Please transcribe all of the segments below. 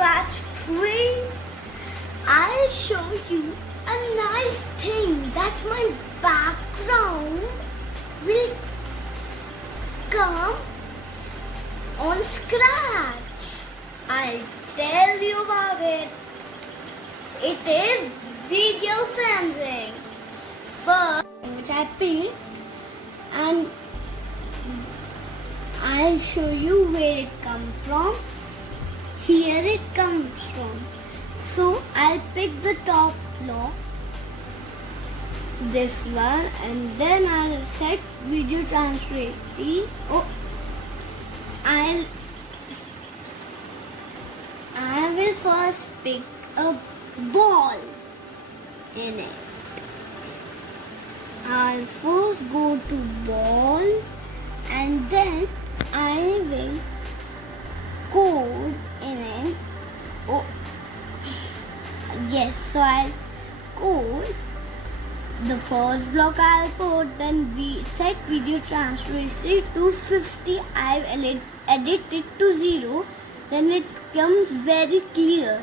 Scratch 3, I'll show you a nice thing that my background will come on Scratch. I'll tell you about it. It is video sensing. First, which I pick, and I'll show you where it comes from. Here it comes from. So I'll pick the top block, this one, and then I'll set video transparency. I will first pick a ball in it. I'll first go to ball, and then I will code in it. Yes, so I'll code the first block. I'll put, then we set video transparency to 50. I've edit it to 0. Then it comes very clear.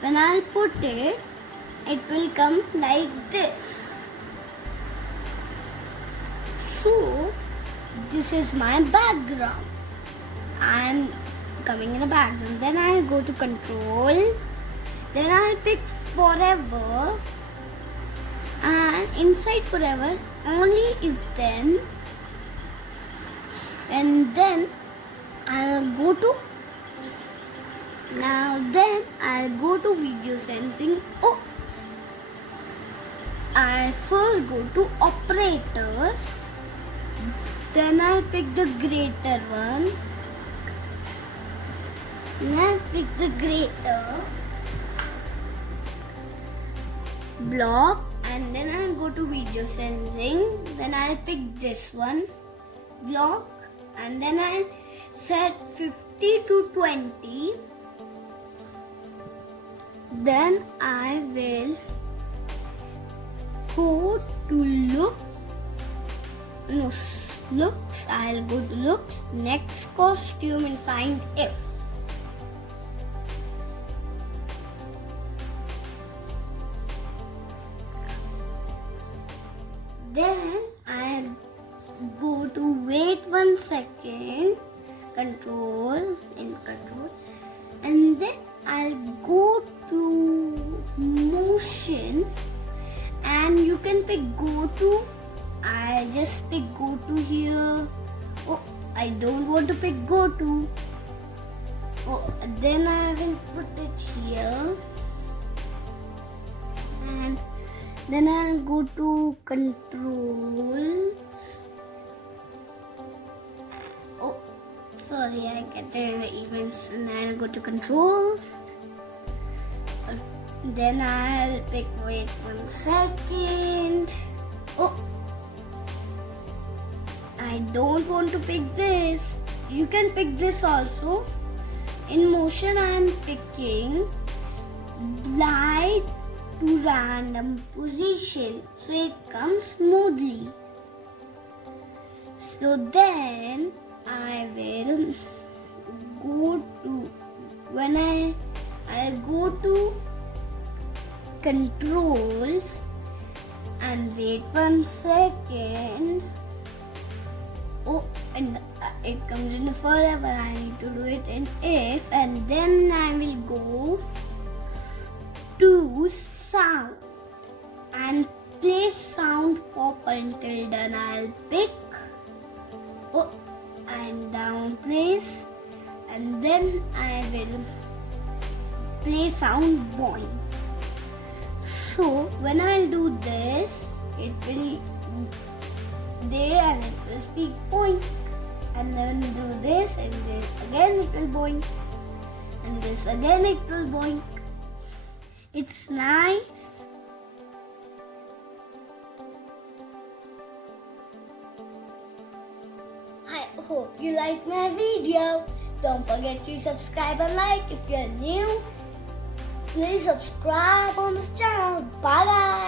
When I'll put it, it will come like this. So this is my background. I'm coming in the background. Then I'll go to control. Then I'll pick forever. And inside forever, only if then. And then I'll go to video sensing. I'll first go to operators. Then I'll pick the greater one. Then I'll pick the greater block, and then I'll go to video sensing. Then I'll pick this one block, and then I'll set 50 to 20. Then I will go to looks. I'll go to looks, next costume, and find if. Then I'll go to wait 1 second, control, and then I'll go to motion, and you can pick go to. I'll just pick go to here. I don't want to pick go to. Then I will put it here, and then I'll go to controls. Sorry, I get the events, and I'll go to controls. Then I'll pick wait 1 second. I don't want to pick this. You can pick this also. In motion, I am picking glide to random position, so it comes smoothly. So then I will go to I'll go to controls and wait 1 second. And it comes in forever. I need to do it in if, and then I will go to sound and play sound pop until done. I'll pick and down place, and then I will play sound boing. So when I'll do this, it will there, and it will speak boing, and then do this, and this again it will boing, and this again it will boing. It's nice. I hope you like my video. Don't forget to subscribe and like. If you're new, please subscribe on this channel. Bye.